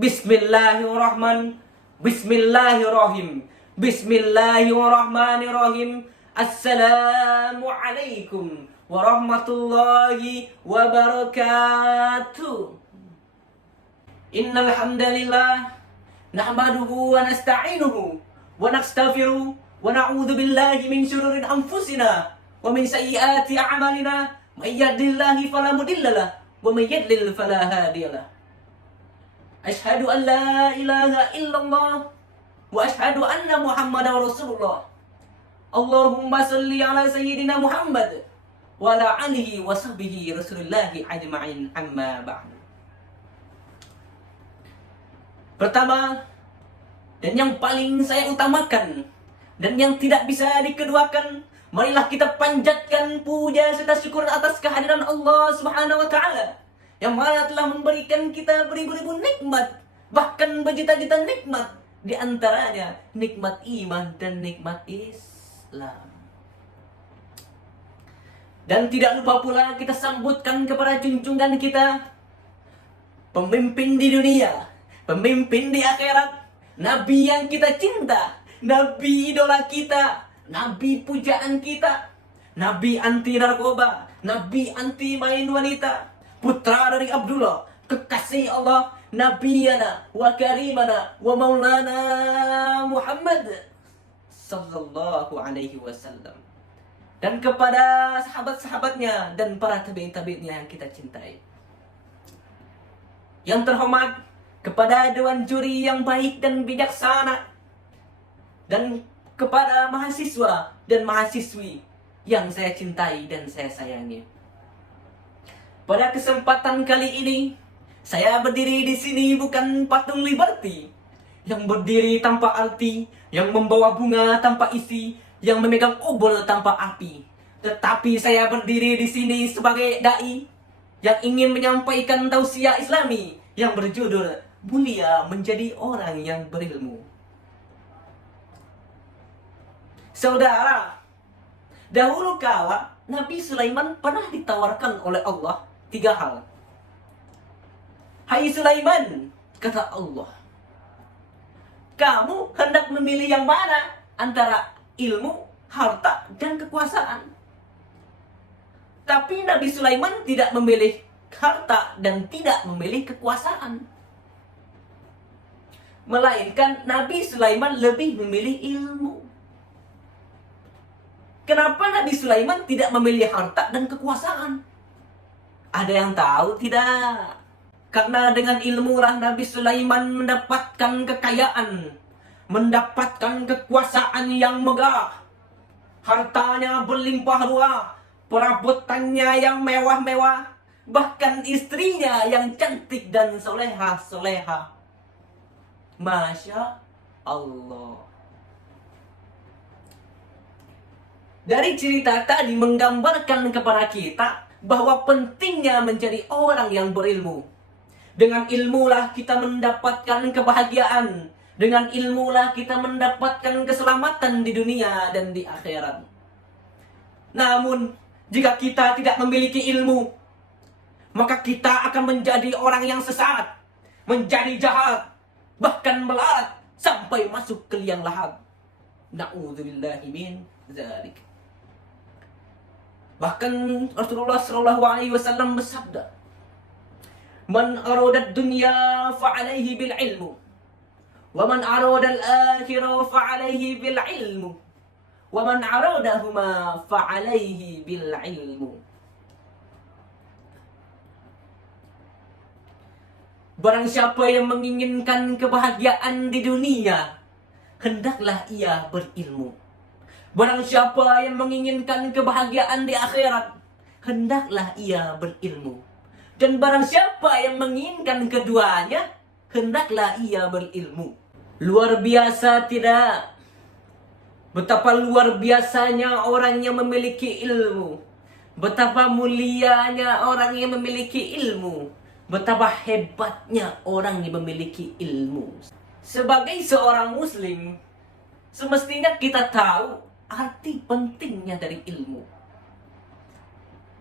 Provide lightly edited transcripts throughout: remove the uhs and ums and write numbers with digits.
Bismillahirrahmanirrahim. Bismillahirrahim. Bismillahirrahmanirrahim. Assalamualaikum warahmatullahi wabarakatuh. Innal hamdalillah nahmaduhu wa nasta'inuhu wa nastaghfiruh wa na'udzu billahi min syururi anfusina wa min sayyiati a'malina. May yahdihillahu fala mudhillalah wa may yudlil fala hadiyalah. Asyhadu an la ilaha illallah wa asyhadu anna Muhammadar Rasulullah. Allahumma salli ala sayyidina Muhammad wa ala alihi wa sahbihi Rasulillahi ajma'in, amma ba'du. Pertama, dan yang paling saya utamakan, dan yang tidak bisa dikeduakan, marilah kita panjatkan puja serta syukur atas kehadiran Allah Subhanahu wa Ta'ala, yang mana telah memberikan kita beribu-ribu nikmat, bahkan berjuta-juta nikmat, di antaranya nikmat iman dan nikmat Islam. Dan tidak lupa pula kita sambutkan kepada junjungan kita, pemimpin di dunia, pemimpin di akhirat, Nabi yang kita cinta, Nabi idola kita, Nabi pujaan kita, Nabi anti narkoba, Nabi anti main wanita, putra dari Abdullah, kekasih Allah, Nabiyana wa karimana wa maulana Muhammad sallallahu alaihi wasallam. Dan kepada sahabat-sahabatnya dan para tabi'in-tabi'innya yang kita cintai. Yang terhormat, kepada dewan juri yang baik dan bijaksana, dan kepada mahasiswa dan mahasiswi yang saya cintai dan saya sayangi. Pada kesempatan kali ini, saya berdiri di sini bukan patung Liberty yang berdiri tanpa arti, yang membawa bunga tanpa isi, yang memegang obor tanpa api. Tetapi saya berdiri di sini sebagai dai yang ingin menyampaikan tausiah Islami yang berjudul Mulia Menjadi Orang yang Berilmu. Saudara, dahulu kala Nabi Sulaiman pernah ditawarkan oleh Allah 3 hal. Hai Sulaiman, kata Allah, kamu hendak memilih yang mana antara ilmu, harta, dan kekuasaan? Tapi Nabi Sulaiman tidak memilih harta dan tidak memilih kekuasaan. Melainkan Nabi Sulaiman lebih memilih ilmu. Kenapa Nabi Sulaiman tidak memilih harta dan kekuasaan? Ada yang tahu tidak? Karena dengan ilmulah Nabi Sulaiman mendapatkan kekayaan, mendapatkan kekuasaan yang megah, hartanya berlimpah ruah, perabotannya yang mewah-mewah, bahkan istrinya yang cantik dan soleha-soleha. Masya Allah. Dari cerita tadi menggambarkan kepada kita bahwa pentingnya menjadi orang yang berilmu. Dengan ilmulah kita mendapatkan kebahagiaan. Dengan ilmulah kita mendapatkan keselamatan di dunia dan di akhirat. Namun, jika kita tidak memiliki ilmu, maka kita akan menjadi orang yang sesat, menjadi jahat, bahkan melarat sampai masuk ke liang lahat. Na'udzubillahi min dzalik. Bahkan Rasulullah sallallahu alaihi wasallam bersabda, "Man arada dunya fa alaihi bil ilmu, wa man arada al akhirah fa alaihi bil ilmu, wa man aradahuma fa alaihi bil ilmu." Barang siapa yang menginginkan kebahagiaan di dunia, hendaklah ia berilmu. Barang siapa yang menginginkan kebahagiaan di akhirat, hendaklah ia berilmu. Dan barang siapa yang menginginkan keduanya, hendaklah ia berilmu. Luar biasa tidak? Betapa luar biasanya orang yang memiliki ilmu. Betapa mulianya orang yang memiliki ilmu. Betapa hebatnya orang yang memiliki ilmu. Sebagai seorang muslim, semestinya kita tahu arti pentingnya dari ilmu.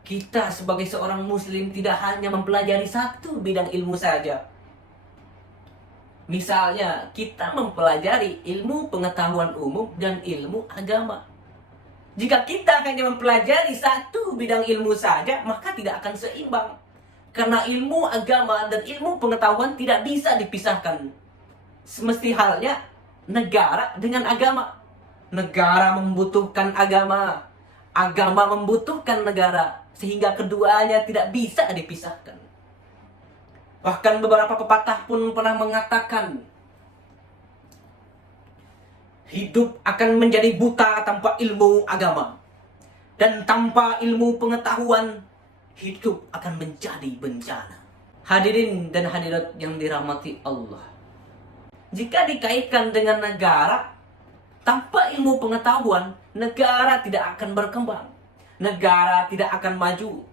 Kita sebagai seorang muslim tidak hanya mempelajari satu bidang ilmu saja. Misalnya, kita mempelajari ilmu pengetahuan umum dan ilmu agama. Jika kita hanya mempelajari satu bidang ilmu saja, maka tidak akan seimbang. Karena ilmu agama dan ilmu pengetahuan tidak bisa dipisahkan. Semesti halnya negara dengan agama. Negara membutuhkan agama. Agama membutuhkan negara. Sehingga keduanya tidak bisa dipisahkan. Bahkan beberapa pepatah pun pernah mengatakan, hidup akan menjadi buta tanpa ilmu agama. Dan tanpa ilmu pengetahuan, hidup akan menjadi bencana. Hadirin dan hadirat yang dirahmati Allah. Jika dikaitkan dengan negara, tanpa ilmu pengetahuan, negara tidak akan berkembang. Negara tidak akan maju.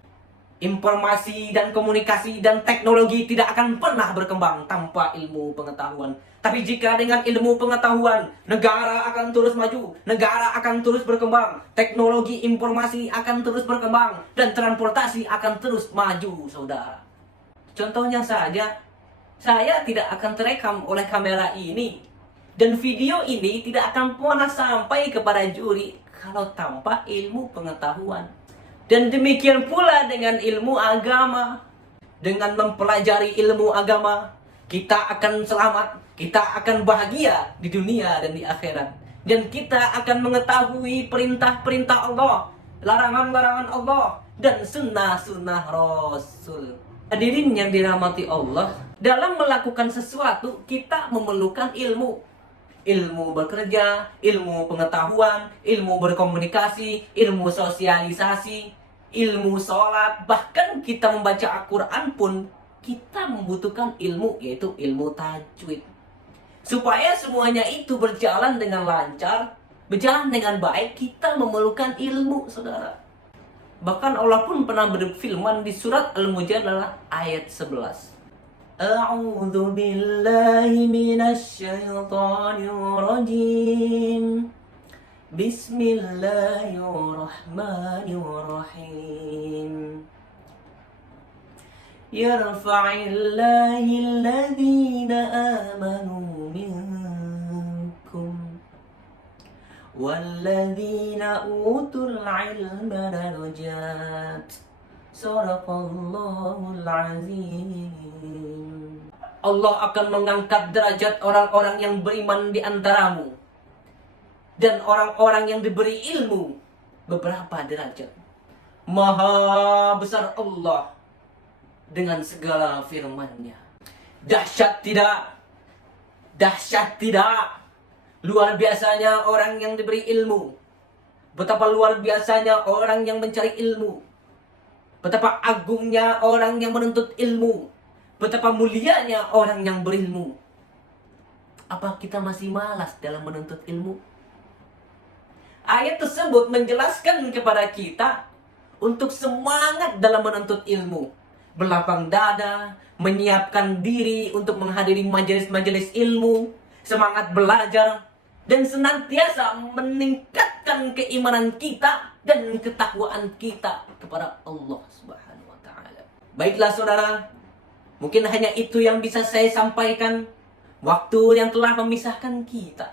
Informasi dan komunikasi dan teknologi tidak akan pernah berkembang tanpa ilmu pengetahuan. Tapi jika dengan ilmu pengetahuan, negara akan terus maju, negara akan terus berkembang, teknologi informasi akan terus berkembang, dan transportasi akan terus maju, saudara. Contohnya saja, saya tidak akan terekam oleh kamera ini, dan video ini tidak akan pernah sampai kepada juri kalau tanpa ilmu pengetahuan. Dan demikian pula dengan ilmu agama. Dengan mempelajari ilmu agama, kita akan selamat, kita akan bahagia di dunia dan di akhirat. Dan kita akan mengetahui perintah-perintah Allah, larangan-larangan Allah, dan sunnah-sunnah Rasul. Hadirin yang dirahmati Allah, dalam melakukan sesuatu, kita memerlukan ilmu. Ilmu bekerja, ilmu pengetahuan, ilmu berkomunikasi, ilmu sosialisasi, ilmu sholat, bahkan kita membaca Al-Quran pun kita membutuhkan ilmu, yaitu ilmu tajwid. Supaya semuanya itu berjalan dengan lancar, berjalan dengan baik, kita memerlukan ilmu, saudara. Bahkan Allah pun pernah berfirman di surat Al-Mujadalah ayat 11. A'udzu billahi minasy syaithanir rajim. Bismillahirrahmanirrahim. Yarfa'illahu alladhina amanu minkum walladhina utul ilma darajat. Shadaqallahul azim. Allah akan mengangkat derajat orang-orang yang beriman di antaramu dan orang-orang yang diberi ilmu beberapa derajat. Maha besar Allah dengan segala firman-Nya. Dahsyat tidak? Dahsyat tidak? Luar biasanya orang yang diberi ilmu. Betapa luar biasanya orang yang mencari ilmu. Betapa agungnya orang yang menuntut ilmu. Betapa mulianya orang yang berilmu. Apa kita masih malas dalam menuntut ilmu? Ayat tersebut menjelaskan kepada kita untuk semangat dalam menuntut ilmu. Berlapang dada, menyiapkan diri untuk menghadiri majelis-majelis ilmu, semangat belajar, dan senantiasa meningkatkan keimanan kita dan ketakwaan kita kepada Allah Subhanahu wa taala. Baiklah saudara, mungkin hanya itu yang bisa saya sampaikan. Waktu yang telah memisahkan kita.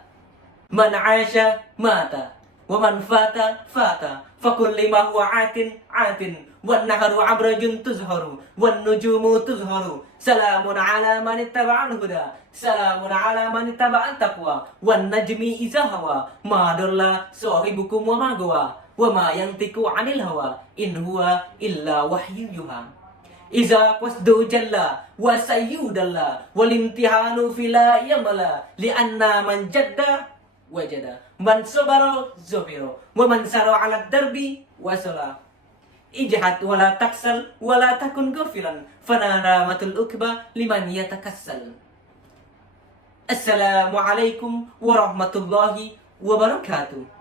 Man 'asha mata, wa man fata fata. Fakulli ma huwa 'atin 'atin, wan naharu 'abrajun tuzharu, wan nujumu tuzharu. Salamun 'ala man ittaba'al huda, salamun 'ala man ittaba'at taqwa, wan najmi idza hawa, ma dalla sahibukum wa ma gawa. Wa ma yantiqu 'anil hawa in huwa illa wahyu yuha. Iza qasdu jalla wa sayyudalla wal imtihanu fila yamala li anna man jadda wajada man sabara zafira wa man sara 'ala darbi wasala. Ijhat wa la taksal wa la takun ghafilan fanaramatul ukba liman yatakassal. Assalamualaikum warahmatullahi wabarakatuh.